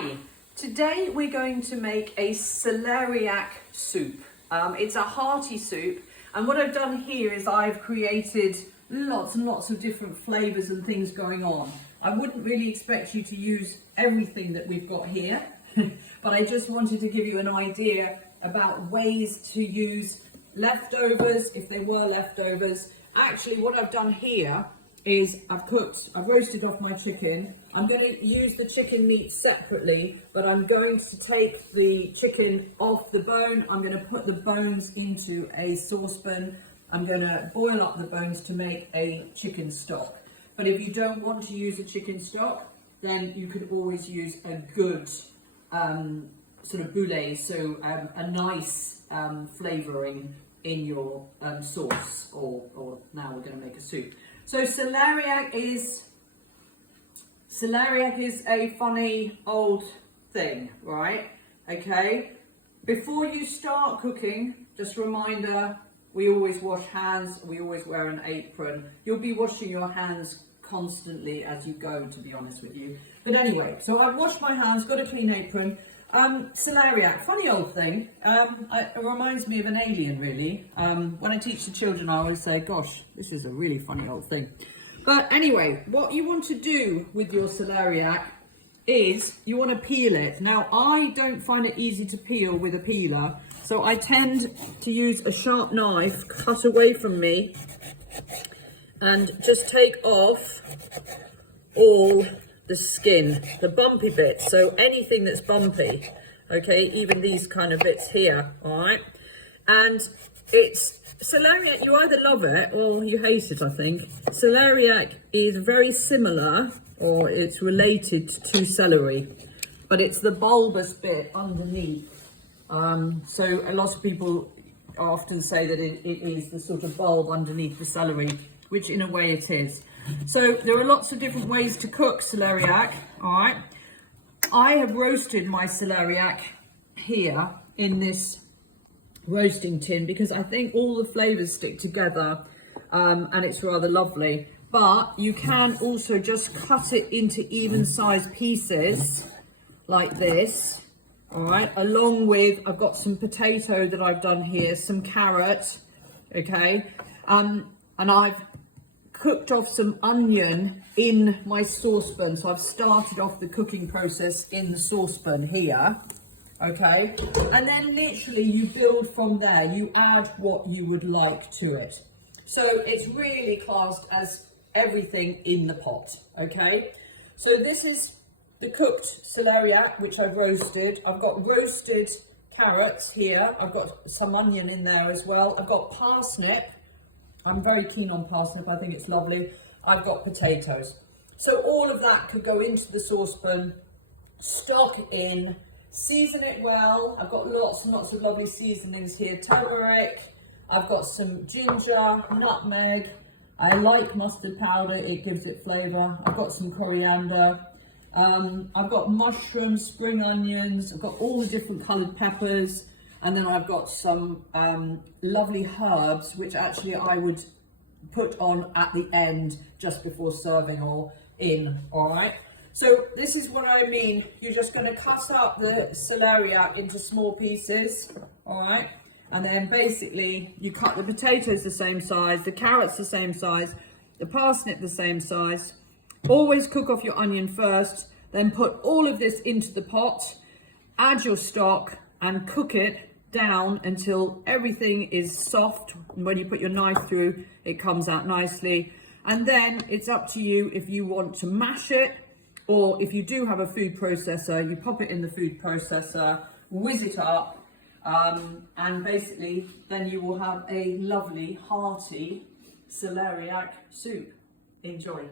Hi, today we're going to make a celeriac soup. It's a hearty soup, and what I've done here is I've created lots and lots of different flavours and things going on. I wouldn't really expect you to use everything that we've got here, but I just wanted to give you an idea about ways to use leftovers, if they were leftovers. Actually, what I've done here is I've roasted off my chicken. I'm going to use the chicken meat separately, but I'm going to take the chicken off the bone. I'm going to put the bones into a saucepan. I'm going to boil up the bones to make a chicken stock. But if you don't want to use a chicken stock, then you could always use a good sort of boulet, so a nice flavouring in your sauce, or now we're going to make a soup. So celeriac is a funny old thing, right? Okay. Before you start cooking, just a reminder, we always wash hands, we always wear an apron. You'll be washing your hands constantly as you go, to be honest with you. But anyway, so I've washed my hands, got a clean apron. Celeriac, funny old thing. It reminds me of an alien, really. When I teach the children, I always say, gosh, this is a really funny old thing. But anyway, what you want to do with your celeriac is you want to peel it. Now, I don't find it easy to peel with a peeler, so I tend to use a sharp knife, cut away from me, and just take off all the skin, the bumpy bits, so anything that's bumpy, okay, even these kind of bits here, all right? And it's celeriac, you either love it or you hate it, I think. Celeriac is very similar, or it's related to celery, but it's the bulbous bit underneath. So a lot of people often say that it is the sort of bulb underneath the celery, which in a way it is. So there are lots of different ways to cook celeriac, all right? I have roasted my celeriac here in this roasting tin because I think all the flavours stick together and it's rather lovely. But you can also just cut it into even-sized pieces like this, all right? Along with, I've got some potato that I've done here, some carrot, okay? And I've cooked off some onion in my saucepan, so I've started off the cooking process in the saucepan here, okay? And then literally you build from there. You add what you would like to it. So it's really classed as everything in the pot, okay? So this is the cooked celeriac, which I've roasted. I've got roasted carrots here. I've got some onion in there as well. I've got parsnip. I'm very keen on parsnip, I think it's lovely. I've got potatoes. So all of that could go into the saucepan, stock in, season it well. I've got lots and lots of lovely seasonings here. Turmeric, I've got some ginger, nutmeg. I like mustard powder, it gives it flavour. I've got some coriander. I've got mushrooms, spring onions. I've got all the different coloured peppers. And then I've got some lovely herbs, which actually I would put on at the end just before serving or in, all right? So this is what I mean. You're just going to cut up the celeriac into small pieces, all right? And then basically you cut the potatoes the same size, the carrots the same size, the parsnip the same size. Always cook off your onion first, then put all of this into the pot, add your stock, and cook it down until everything is soft. And when you put your knife through, it comes out nicely. And then it's up to you if you want to mash it, or if you do have a food processor, you pop it in the food processor, whiz it up, and basically then you will have a lovely hearty celeriac soup. Enjoy.